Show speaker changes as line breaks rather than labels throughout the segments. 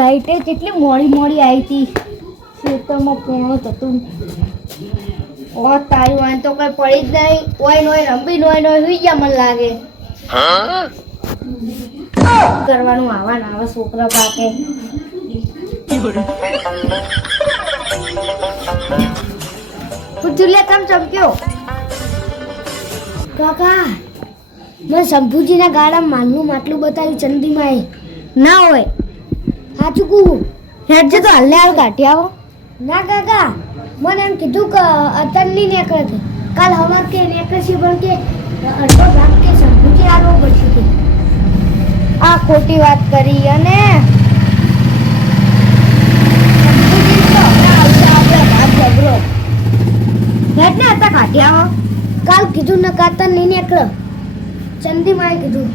લાઈટે કેટલી મોડી મોડી આવી હતી ખેતરમાં પોણો થતું ઓ તારી વાન તો કઈ પડી જ નહીં. ઓય નોય, રંબી નોય નોય, હુઈ ગયા મને લાગે. કરવાનું આવા ના આવા છોકરા પાકે. જુલિયા તમ ચમક્યો? કાકા મેં શંભુજીના ગાળા માનનું માટલું બતાવ્યું ચંદીમાં ના હોય. સાચું હેડજે હેડ તો હલ્લે હાલ કાઢી આવો. ના કાકા મને એમ કીધું કે અત્યાર નહીં નીકળે છે. કાલ હવાર કે નીકળે છે પણ કે અડધો ભાગ કે સંભૂતિ આવવો પડશે કે આ ખોટી વાત કરી અને શંભુજી તો હમણાં આવશે આપણે ભાગ જબરો. હેડ ને હતા કાઢી આવો. કાલ કીધું ને કાતર નહીં નીકળ. ચંદી માય કીધું.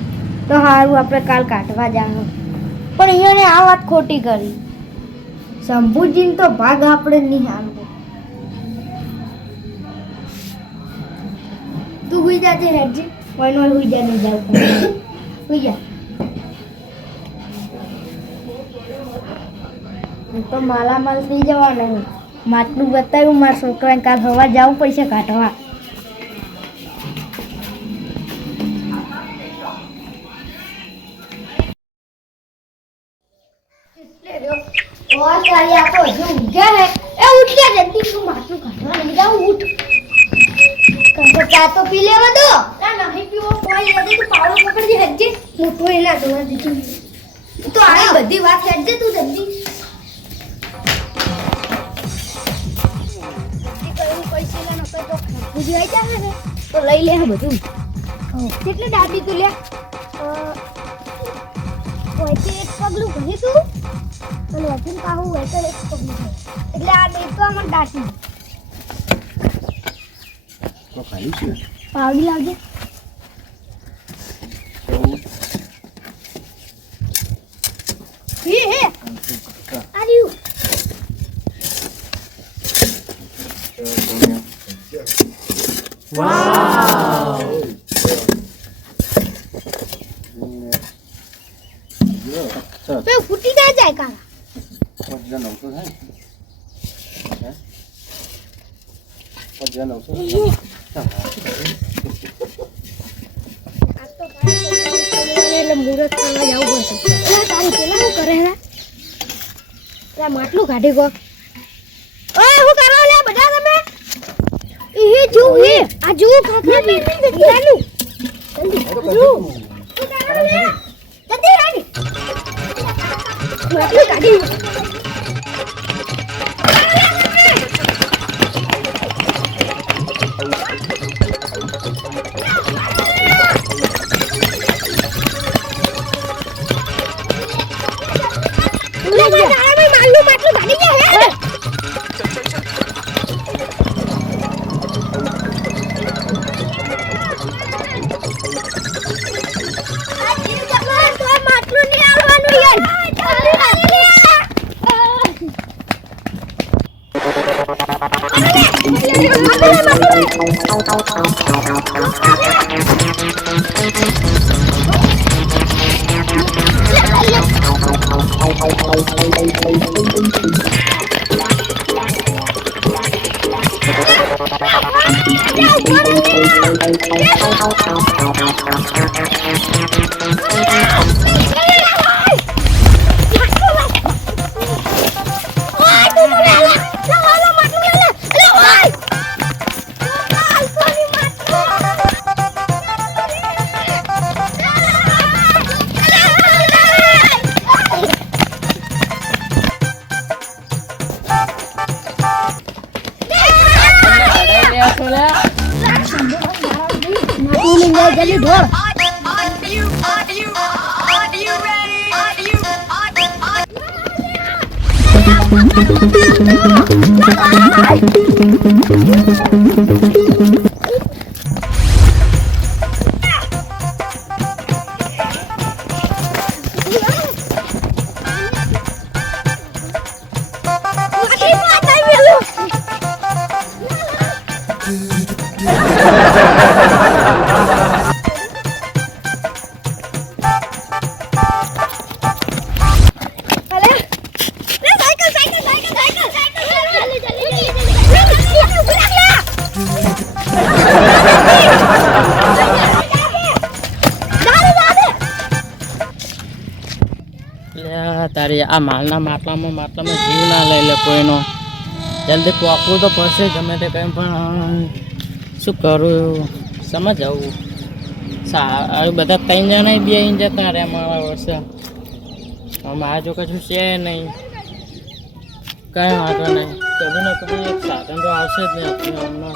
તો સારું આપણે કાલ કાઢવા જવાનું પણ અહીંયા આ વાત ખોટી કરી. શંભુજીને તો ભાગ આપણે નહીં હાલવો. તું હુઈ જાજે હેડજી. વન વાર હુઈ જા, નહીં જાવ હુઈ જા. હું તો માલામાલ થઈ જવાનો માટલું બતાવ્યું, મારા છોકરાને કાલ હવા જવું પડશે કાઢવા. હજુ ઊંઘ્યા હે એ ઉઠ જા જલ્દી તું માટલું કાઢવા નહીં જાઉં ઉઠ. કંકો ચા તો પી લેવા દો. ના નહીં પીવો કોઈ નથી. તું પાવડો પકડી હજે મોટો એના જોવા દીધું તો આ બધી વાત હેડજે તું જલ્દી. તો લઈ લે બધું. કેટલી ડાબી તું લે? હોયથી એક પગલું ભરીશું અને હોયથી પાહું હોય તો એક પગલું ભરીશું. એટલે આ દેખવા મને દાટી પાવડી લાવજે હે હે. આર્યું Wow! કાકા
નવસો થાય હે? નવસો
આ તો ભાઈ એટલે મુહૂર્ત કરવા જવું પડશે એટલે પેલા કરે પેલા માટલું કાઢી ગો ઓય હું કરો લે બધા તમે એ જો. એ આ જો નાનું માટલું કાઢી લે running there, get your door.
Are you, are are you ready? Are you, are are you, are are
આ માલના માટલામાં માટલામાં જીવ ના લઈ લે કોઈનો. જલ્દી પોકવું તો પડશે ગમે તે કંઈ, પણ શું કરું? સમજ આવું સા બધા ત્રણ જણા બે અહીં જતા રહે મારા વર્ષે. હવે મારા જો કશું છે નહીં. કંઈ વાંધો નહીં. કભી ને કભી એક સાધન તો આવશે જ નહીં હમણાં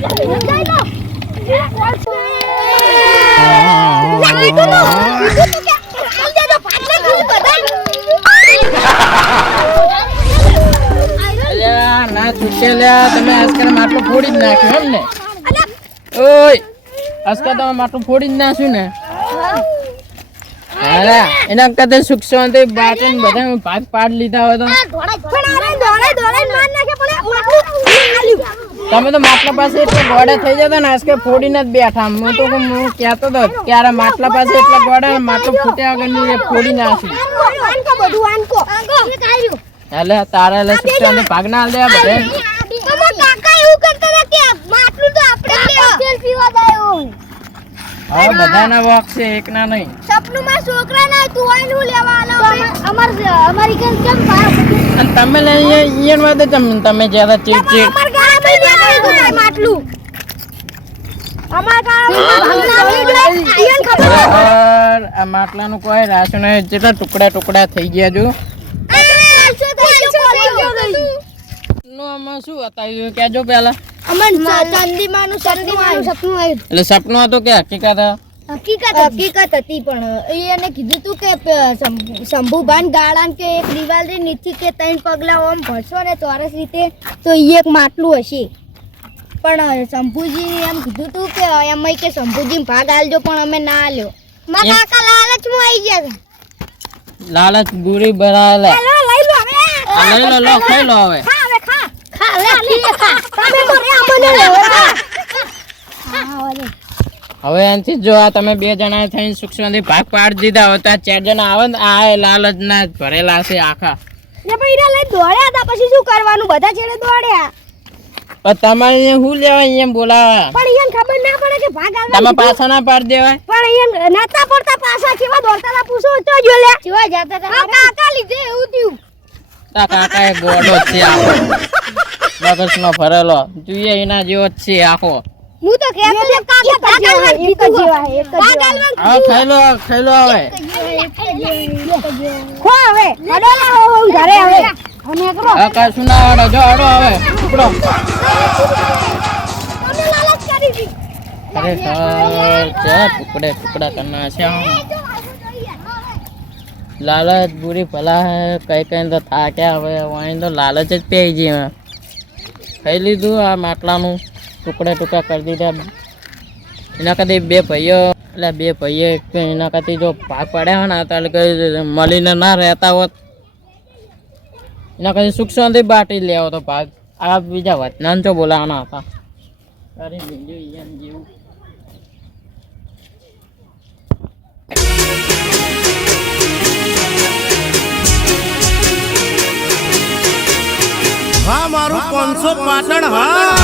ના લ્યા તમે આજકાલ માટલું ફોડી જ ને ઓય આજકાલ તમે માટલું ફોડી જ ને અરે એના કરતા સુખ શાંતિ બાટન બધા ભાગ પાડ લીધા હોય તો તમે તો માટલા પાસે એટલે ગોડા થઈ જતા ને આજકે ફોડીને જ બેઠા. હું તો હું કહેતો હતો ક્યારે માટલા પાસે એટલા ગોડા માટલું ફૂટ્યા વગરની ફોડી નાખ્યું એટલે તારા એટલે શિક્ષણ શાંતિ ભાગ ના હાલ બધે. હવે બધાના વોક છે એક ના છોકરા તું અમાર અમારી કેમ
અને તમે લઈ અહીંયા વાત જ તમે તમે જ્યાં ચીડ ચીડ
અમાર ગાળા ભાઈ લેવાનું હતું માટલું અમાર ગાળા ઈયન ખબર
બરાબર. આ માટલાનું કોઈ રાશન જેટલા ટુકડા ટુકડા થઈ ગયા જો. આમાં શું બતાવ્યું? કેજો પહેલા.
ચંદીમાનું ચંદીમાનું સપનું આવ્યું.
એટલે સપનું હતું કે હકીકત
હકીકત હકીકત હતી પણ એને કીધું તું કે શંભુભાન ગાળાન કે એક દિવાલ નીચે કે ત્રણ પગલા ઓમ ભરશો ને ચોરસ રીતે તો એ એક માટલું હશે. પણ શંભુજી એમ કીધું તું કે એમ કે શંભુજી ભાગ આલજો પણ અમે ના આલ્યો.
મારા
કાકા લાલચમાં આવી ગયા
લાલચ બુરી બરાબર
લો લઈ લો હવે.
લઈ લો લો ખાઈ લો હવે.
ખા હવે ખા. ખા લે લે ખા. તમે તો રે મને હવે. હવે.
હવે જો આ તમે બે જણા થઈને સુખ શાંતિ ભાગ પાડી દીધા હોય તો આ ચાર જણા આવે ને આ લાલચ ના ભરેલા છે આખા.
ને પણ ઈરા લઈ દોડ્યા હતા પછી શું કરવાનું? બધા છેડે દોડ્યા.
તમારે શું લેવા અહીંયા બોલાવા
પણ એને ખબર ના પડે કે ભાગ આવે
તમે પાછા ના પાડ દેવાય?
પણ ઈયન નાતા પડતા પાછા કેવા દોડતા હતા પૂછો તો જો લે. કેવા જતા હતા કાકા લીધે એવું થયું.
તા કાકા એ ગોડો છે આખો. મગજ નો ભરેલો. જોઈએ એના જેવો જ છે આખો.
હું તો કહેતો હતો કાકા ભાગ આલવા કીધું ભાગ આલવા
હવે ખાઈ લો ખાઈ લો હવે.
ખો હવે. હડો ના હો ઘરે હવે. લાલચ કરી હતી
ખરેખર ચા ટુકડે ટુકડા કરના છે. લાલચ બુરી ભલા હે કઈ કઈ તો થાક્યા હવે વાંઈ તો લાલચ જ પી હવે ખાઈ લીધું આ માટલાનું ટુકડા ટુકડા કરી દીધા. એના કદી બે ભાઈઓ એટલે બે ભાઈએ એના કદી જો ભાગ પડ્યા હોય ને તો એટલે મળીને ના રહેતા હોત. એના કદી સુખ શાંતિ બાટી લેવો તો ભાગ. આ બીજા વાત ચો બોલાવાના હતા. અરે બીજું ઈયાન જેવું.
હા મારું પાંચસો પાટણ હા.